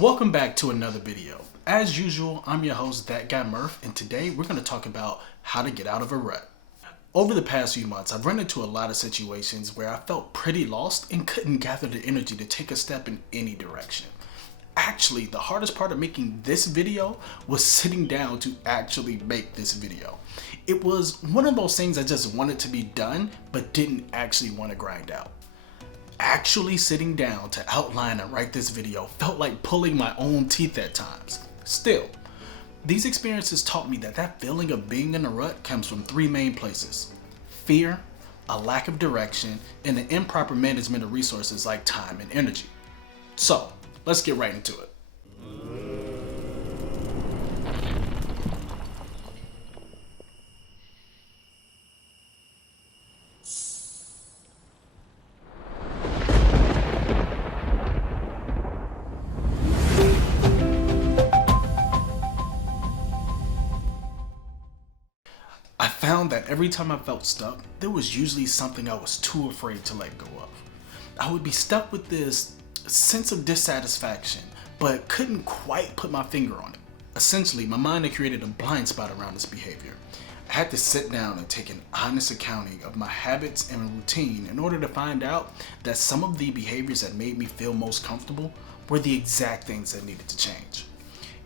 Welcome back to another video. As usual, I'm your host, That Guy Murph, and today we're going to talk about how to get out of a rut. Over the past few months, I've run into a lot of situations where I felt pretty lost and couldn't gather the energy to take a step in any direction. Actually, the hardest part of making this video was sitting down to actually make this video. It was one of those things I just wanted to be done, but didn't actually want to grind out. Actually sitting down to outline and write this video felt like pulling my own teeth at times. Still, these experiences taught me that feeling of being in a rut comes from three main places: fear, a lack of direction, and the improper management of resources like time and energy. So, let's get right into it. I found that every time I felt stuck, there was usually something I was too afraid to let go of. I would be stuck with this sense of dissatisfaction, but couldn't quite put my finger on it. Essentially, my mind had created a blind spot around this behavior. I had to sit down and take an honest accounting of my habits and routine in order to find out that some of the behaviors that made me feel most comfortable were the exact things that needed to change.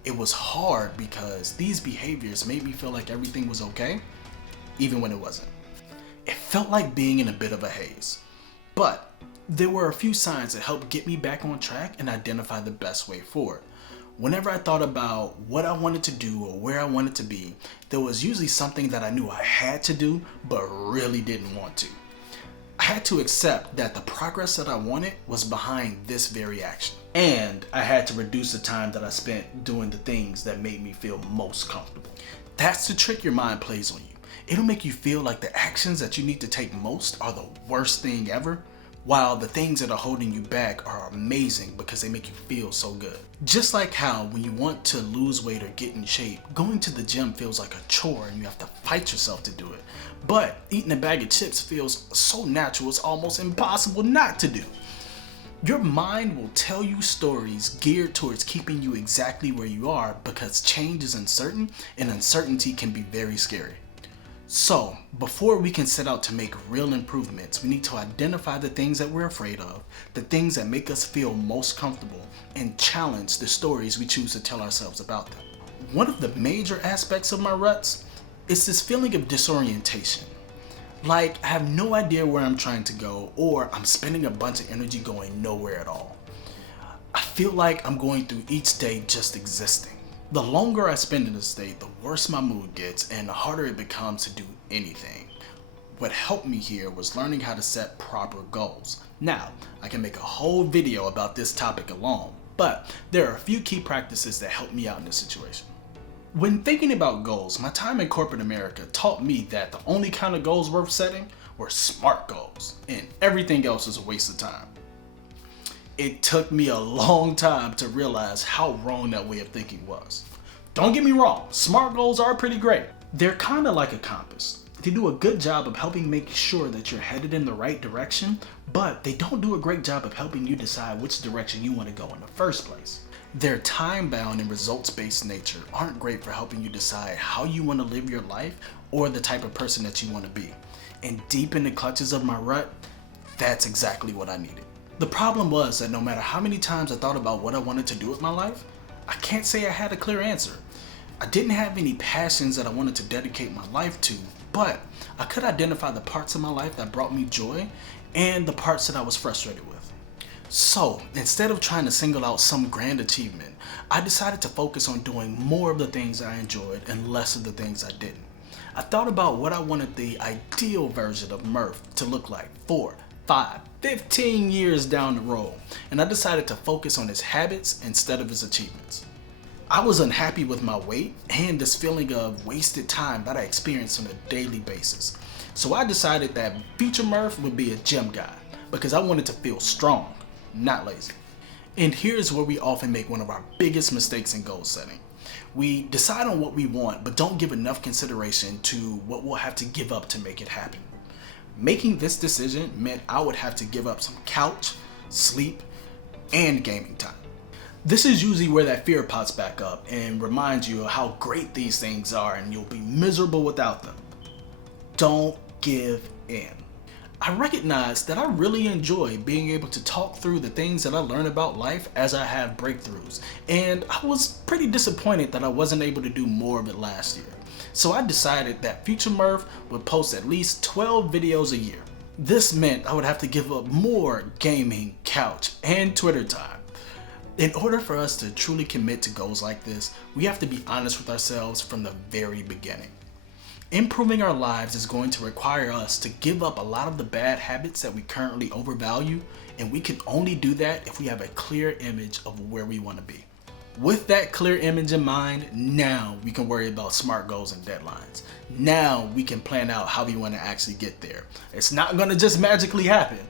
It was hard because these behaviors made me feel like everything was okay, even when it wasn't. It felt like being in a bit of a haze. But there were a few signs that helped get me back on track and identify the best way forward. Whenever I thought about what I wanted to do or where I wanted to be, there was usually something that I knew I had to do, but really didn't want to. I had to accept that the progress that I wanted was behind this very action. And I had to reduce the time that I spent doing the things that made me feel most comfortable. That's the trick your mind plays on you. It'll make you feel like the actions that you need to take most are the worst thing ever, while the things that are holding you back are amazing because they make you feel so good. Just like how when you want to lose weight or get in shape, going to the gym feels like a chore and you have to fight yourself to do it. But eating a bag of chips feels so natural it's almost impossible not to do. Your mind will tell you stories geared towards keeping you exactly where you are because change is uncertain and uncertainty can be very scary. So, before we can set out to make real improvements, we need to identify the things that we're afraid of, the things that make us feel most comfortable, and challenge the stories we choose to tell ourselves about them. One of the major aspects of my ruts is this feeling of disorientation. Like I have no idea where I'm trying to go, or I'm spending a bunch of energy going nowhere at all. I feel like I'm going through each day just existing. The longer I spend in this state, the worse my mood gets and the harder it becomes to do anything. What helped me here was learning how to set proper goals. Now, I can make a whole video about this topic alone, but there are a few key practices that help me out in this situation. When thinking about goals, my time in corporate America taught me that the only kind of goals worth setting were SMART goals, and everything else is a waste of time. It took me a long time to realize how wrong that way of thinking was. Don't get me wrong, SMART goals are pretty great. They're kind of like a compass. They do a good job of helping make sure that you're headed in the right direction, but they don't do a great job of helping you decide which direction you want to go in the first place. Their time-bound and results-based nature aren't great for helping you decide how you want to live your life or the type of person that you want to be. And deep in the clutches of my rut, that's exactly what I needed. The problem was that no matter how many times I thought about what I wanted to do with my life, I can't say I had a clear answer. I didn't have any passions that I wanted to dedicate my life to, but I could identify the parts of my life that brought me joy and the parts that I was frustrated with. So, instead of trying to single out some grand achievement, I decided to focus on doing more of the things I enjoyed and less of the things I didn't. I thought about what I wanted the ideal version of Murph to look like 4, 5, 15 years down the road, and I decided to focus on his habits instead of his achievements. I was unhappy with my weight and this feeling of wasted time that I experienced on a daily basis. So I decided that future Murph would be a gym guy because I wanted to feel strong, not lazy. And here's where we often make one of our biggest mistakes in goal setting. We decide on what we want but don't give enough consideration to what we'll have to give up to make it happen. Making this decision meant I would have to give up some couch, sleep, and gaming time. This is usually where that fear pops back up and reminds you of how great these things are and you'll be miserable without them. Don't give in. I recognize that I really enjoy being able to talk through the things that I learn about life as I have breakthroughs, and I was pretty disappointed that I wasn't able to do more of it last year. So I decided that Future Murph would post at least 12 videos a year. This meant I would have to give up more gaming, couch, and Twitter time. In order for us to truly commit to goals like this, we have to be honest with ourselves from the very beginning. Improving our lives is going to require us to give up a lot of the bad habits that we currently overvalue, and we can only do that if we have a clear image of where we want to be. With that clear image in mind, now we can worry about SMART goals and deadlines. Now we can plan out how we want to actually get there. It's not going to just magically happen.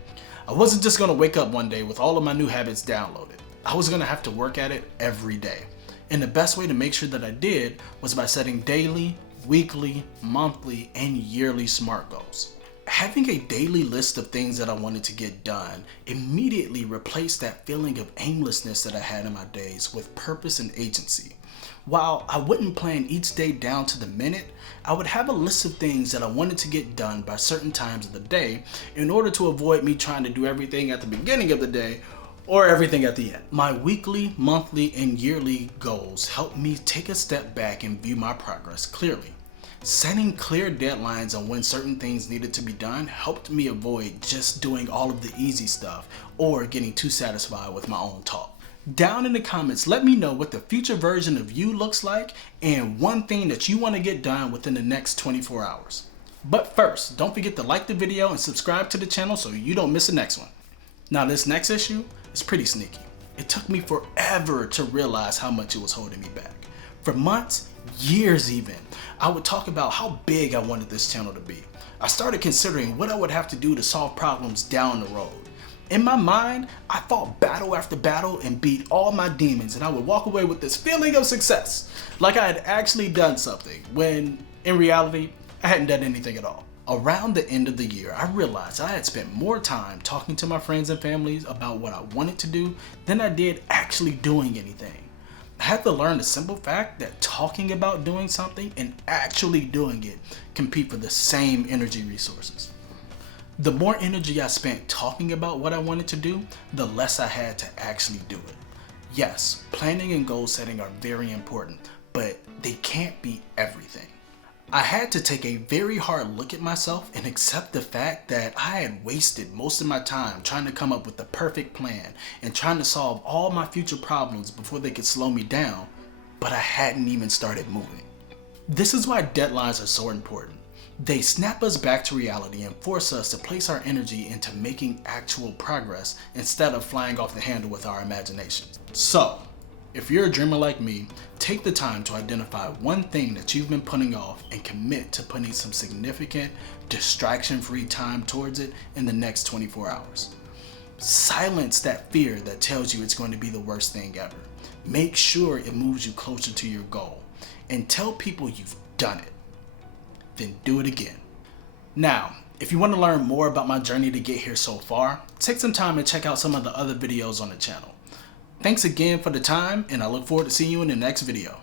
I wasn't just going to wake up one day with all of my new habits downloaded. I was going to have to work at it every day. And the best way to make sure that I did was by setting daily, weekly, monthly, and yearly SMART goals. Having a daily list of things that I wanted to get done immediately replaced that feeling of aimlessness that I had in my days with purpose and agency. While I wouldn't plan each day down to the minute, I would have a list of things that I wanted to get done by certain times of the day in order to avoid me trying to do everything at the beginning of the day or everything at the end. My weekly, monthly, and yearly goals helped me take a step back and view my progress clearly. Setting clear deadlines on when certain things needed to be done helped me avoid just doing all of the easy stuff or getting too satisfied with my own talk. Down in the comments, let me know what the future version of you looks like and one thing that you want to get done within the next 24 hours. But first, don't forget to like the video and subscribe to the channel so you don't miss the next one. Now this next issue is pretty sneaky. It took me forever to realize how much it was holding me back. For months, years even, I would talk about how big I wanted this channel to be. I started considering what I would have to do to solve problems down the road. In my mind, I fought battle after battle and beat all my demons, and I would walk away with this feeling of success, like I had actually done something, when in reality, I hadn't done anything at all. Around the end of the year, I realized I had spent more time talking to my friends and families about what I wanted to do than I did actually doing anything. I had to learn the simple fact that talking about doing something and actually doing it compete for the same energy resources. The more energy I spent talking about what I wanted to do, the less I had to actually do it. Yes, planning and goal setting are very important, but they can't be everything. I had to take a very hard look at myself and accept the fact that I had wasted most of my time trying to come up with the perfect plan and trying to solve all my future problems before they could slow me down, but I hadn't even started moving. This is why deadlines are so important. They snap us back to reality and force us to place our energy into making actual progress instead of flying off the handle with our imaginations. So, if you're a dreamer like me, take the time to identify one thing that you've been putting off and commit to putting some significant, distraction-free time towards it in the next 24 hours. Silence that fear that tells you it's going to be the worst thing ever. Make sure it moves you closer to your goal. And tell people you've done it. Then do it again. Now, if you want to learn more about my journey to get here so far, take some time and check out some of the other videos on the channel. Thanks again for the time, and I look forward to seeing you in the next video.